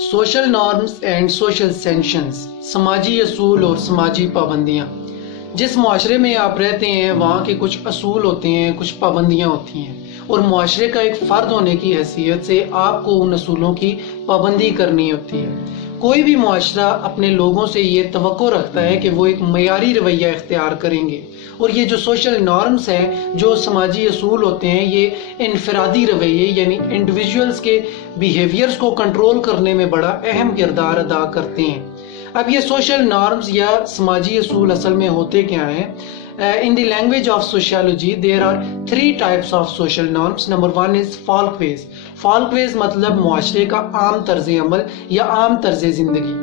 Social norms and social sanctions, سماجی اصول اور سماجی پابندیاں۔ جس معاشرے میں آپ رہتے ہیں وہاں کے کچھ اصول ہوتے ہیں، کچھ پابندیاں ہوتی ہیں، اور معاشرے کا ایک فرد ہونے کی حیثیت سے آپ کو ان اصولوں کی پابندی کرنی ہوتی ہے۔ کوئی بھی معاشرہ اپنے لوگوں سے یہ توقع رکھتا ہے کہ وہ ایک معیاری رویہ اختیار کریں گے، اور یہ جو سوشل نارمز ہیں، جو سماجی اصول ہوتے ہیں، یہ انفرادی رویے یعنی انڈیویجولز کے بیہیویئرز کو کنٹرول کرنے میں بڑا اہم کردار ادا کرتے ہیں۔ اب یہ سوشل نارمز یا سماجی اصول اصل میں ہوتے کیا ہیں؟ In the language of sociology, there are 3 types of social norms. Number 1 is folkways. Folkways مطلب معاشرے کا عام طرز عمل یا عام طرز زندگی۔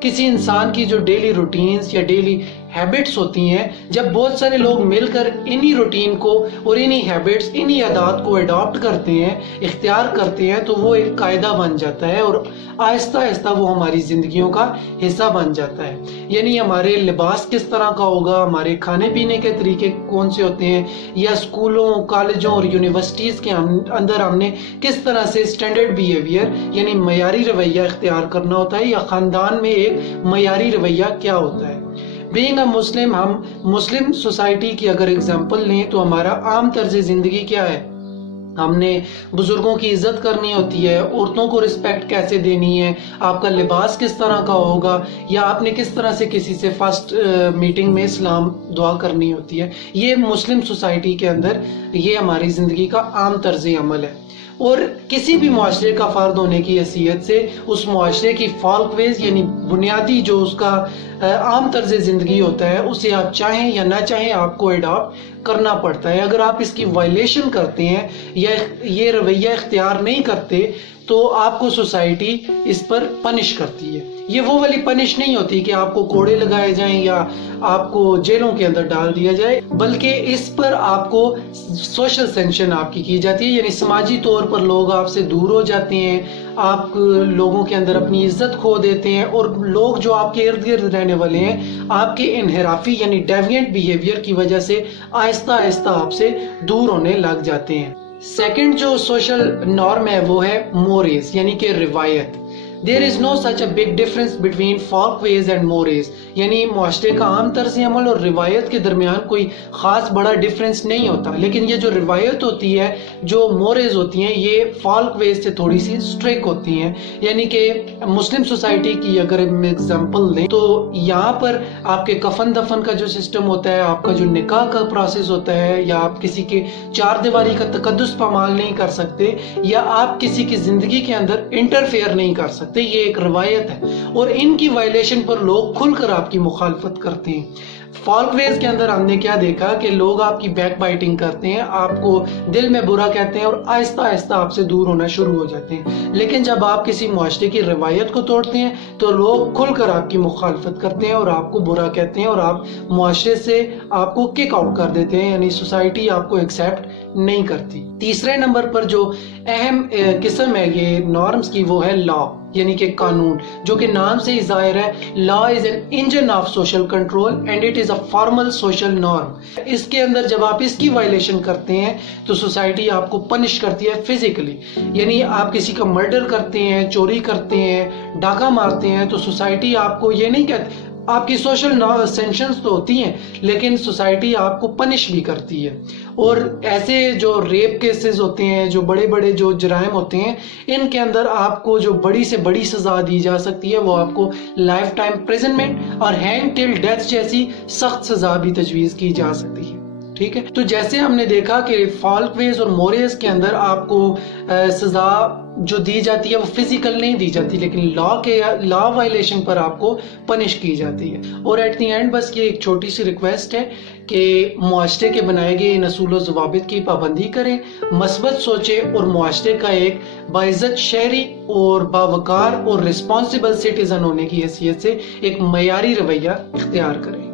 کسی انسان کی جو ڈیلی روٹینز یا ڈیلی ہیبٹس ہوتی ہیں، جب بہت سارے لوگ مل کر انہی روٹین کو اور انہی ہیبٹس، انہی عادات کو اڈاپٹ کرتے ہیں، اختیار کرتے ہیں، تو وہ ایک قاعدہ بن جاتا ہے اور آہستہ آہستہ وہ ہماری زندگیوں کا حصہ بن جاتا ہے۔ یعنی ہمارے لباس کس طرح کا ہوگا، ہمارے کھانے پینے کے طریقے کون سے ہوتے ہیں، یا اسکولوں، کالجوں اور یونیورسٹیز کے اندر ہم نے کس طرح سے اسٹینڈرڈ بیہیویئر یعنی معیاری رویہ اختیار کرنا ہوتا ہے، یا خاندان میں ایک معیاری رویہ کیا ہوتا ہے۔ بینگ اے مسلم، ہم مسلم سوسائٹی کی اگر اگزامپل لیں تو ہمارا عام طرز زندگی کیا ہے؟ ہم نے بزرگوں کی عزت کرنی ہوتی ہے، عورتوں کو رسپیکٹ کیسے دینی ہے، آپ کا لباس کس طرح کا ہوگا، یا آپ نے کس طرح سے کسی سے فرسٹ میٹنگ میں سلام دعا کرنی ہوتی ہے۔ یہ مسلم سوسائٹی کے اندر یہ ہماری زندگی کا عام طرز عمل ہے، اور کسی بھی معاشرے کا فرد ہونے کی حیثیت سے اس معاشرے کی فالک ویز یعنی بنیادی جو اس کا عام طرز زندگی ہوتا ہے، اسے آپ چاہیں یا نہ چاہیں آپ کو اڈاپٹ کرنا پڑتا ہے۔ اگر آپ اس کی وائلیشن کرتے ہیں یا یہ رویہ اختیار نہیں کرتے تو آپ کو سوسائٹی اس پر پنش کرتی ہے۔ یہ وہ والی پنش نہیں ہوتی کہ آپ کو کوڑے لگائے جائیں یا آپ کو جیلوں کے اندر ڈال دیا جائے، بلکہ اس پر آپ کو سوشل سینکشن آپ کی جاتی ہے، یعنی سماجی طور پر لوگ آپ سے دور ہو جاتے ہیں، آپ لوگوں کے اندر اپنی عزت کھو دیتے ہیں، اور لوگ جو آپ کے ارد گرد رہنے والے ہیں آپ کے انحرافی یعنی ڈیوینٹ بیہیویئر کی وجہ سے آہستہ آہستہ آپ سے دور ہونے لگ جاتے ہیں۔ سیکنڈ جو سوشل نارم ہے وہ ہے مورز یعنی کہ روایت۔ There is no such a big difference between folkways and mores، یعنی معاشرے کا عام طرز عمل اور روایت کے درمیان کوئی خاص بڑا ڈیفرنس نہیں ہوتا، لیکن یہ جو روایت ہوتی ہے، جو مورز ہوتی ہیں، یہ فالک ویز سے تھوڑی سی سٹرک ہوتی ہیں۔ یعنی کہ مسلم سوسائٹی کی اگر ہم ایگزامپل لیں تو یہاں پر آپ کے کفن دفن کا جو سسٹم ہوتا ہے، آپ کا جو نکاح کا پروسیس ہوتا ہے، یا آپ کسی کے چار دیواری کا تقدس پامال نہیں کر سکتے، یا آپ کسی کی زندگی کے اندر انٹرفیئر نہیں کر سکتے، یہ ایک روایت ہے، اور ان کی وائلیشن پر لوگ کھل کر آپ کی مخالفت کرتے ہیں۔ فالک ویز کے اندر ہم نے کیا دیکھا کہ لوگ آپ کی بیک بائٹنگ کرتے ہیں، آپ کو دل میں برا کہتے ہیں، اور آہستہ آہستہ آپ سے دور ہونا شروع ہو جاتے ہیں۔ لیکن جب آپ کسی معاشرے کی روایت کو توڑتے ہیں تو لوگ کھل کر آپ کی مخالفت کرتے ہیں اور آپ کو برا کہتے ہیں، اور آپ معاشرے سے آپ کو کک آؤٹ کر دیتے ہیں، یعنی سوسائٹی آپ کو ایکسیپٹ نہیں کرتی۔ تیسرے نمبر پر جو اہم قسم ہے یہ نارمز کی وہ ہے لا یعنی کہ قانون، جو کہ نام سے ہی ظاہر ہے، law is an engine of social control and it is a formal social norm. اس کے اندر جب آپ اس کی وائلیشن کرتے ہیں تو سوسائٹی آپ کو پنش کرتی ہے فزیکلی، یعنی آپ کسی کا مرڈر کرتے ہیں، چوری کرتے ہیں، ڈاکہ مارتے ہیں تو سوسائٹی آپ کو یہ نہیں کہتی، آپ کی سوشل سینکشنز تو ہوتی ہیں لیکن سوسائٹی آپ کو پنش بھی کرتی ہے۔ اور ایسے جو ریپ کیسز ہوتے ہیں، جو بڑے بڑے جو جرائم ہوتے ہیں، ان کے اندر آپ کو جو بڑی سے بڑی سزا دی جا سکتی ہے وہ آپ کو لائف ٹائم پریزنمنٹ اور ہینگ ٹل ڈیتھ جیسی سخت سزا بھی تجویز کی جا سکتی ہے۔ ٹھیک ہے، تو جیسے ہم نے دیکھا کہ فالک ویز اور موریز کے اندر آپ کو سزا جو دی جاتی ہے وہ فزیکل نہیں دی جاتی، لیکن لا وائلیشن پر آپ کو پنش کی جاتی ہے۔ اور ایٹ دی اینڈ بس یہ ایک چھوٹی سی ریکویسٹ ہے کہ معاشرے کے بنائے گئے ان اصول و ضوابط کی پابندی کریں، مثبت سوچیں، اور معاشرے کا ایک باعزت شہری اور باوقار اور رسپانسبل سٹیزن ہونے کی حیثیت سے ایک معیاری رویہ اختیار کریں۔